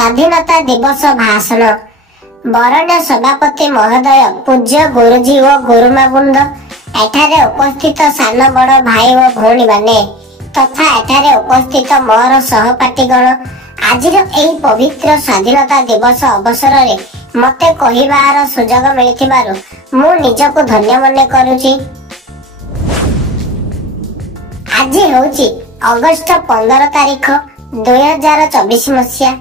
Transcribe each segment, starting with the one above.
स्वाधीनता दिवस भाषण बरण्य सभापति महोदय पूज्य गुरुजी और गुरुमा वृंद एठारे उपस्थित सान बड़ भाई और भौणी माने तथा एठारे उपस्थित मोर सहपाठीगण आज पवित्र स्वाधीनता दिवस अवसर में मते कहिबार सुजोग मिलिथिबारु मु निजको धन्य मने करूची। आज होची अगस्त 15 तारीख 2024 मसीहा।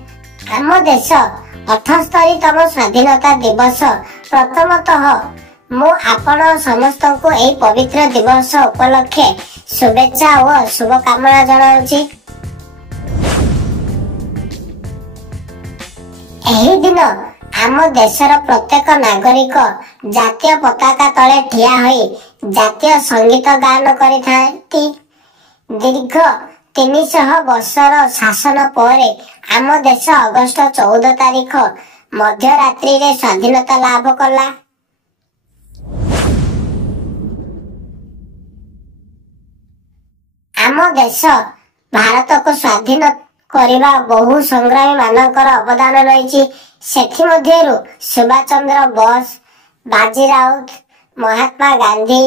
आम देश 78तम स्वाधीनता दिवस। प्रथमतः मु आपण समस्त को एही पवित्र दिवस उपलक्षे शुभेच्छा और शुभकामना जनाऊची। एही दिन आम देशर प्रत्येक नागरिक जातीय पताका तले ठिया होई जातीय संगीत गान करिथांती। दीर्घ 300 वर्षर शासन पर आम देश अगस्त 14 तारीख मध्यरात्रि रे स्वाधीनता लाभ कला। आम देश भारत को स्वाधीन करने बहु संग्रामी मानकर अवदान रही। सेठी मध्यरु सुभाष चंद्र बोस, बाजी राउत, महात्मा गांधी,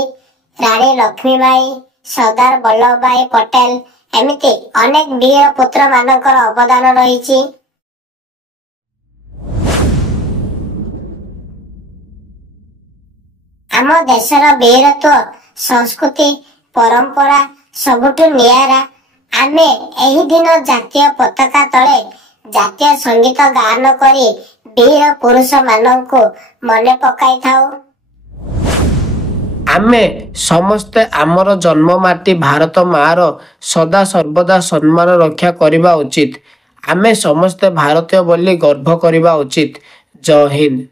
रानी लक्ष्मीबाई, सरदार वल्लभ भाई पटेल एमिति अनेक वीर पुत्र मानकर अवदान रही। आम देशर वीरत्व संस्कृति परंपरा सबुठु नियारा। आमे एही दिन जातीय पताका तले जातीय संगीत गान करी वीर पुरुष माननकु मने पकाई थाउ। आमे समस्ते आमर जन्ममाटी भारत मार सदा सर्वदा सम्मान रक्षा करबा उचित। आमे समस्ते भारतीय बोली गर्व करबा उचित। जय हिंद।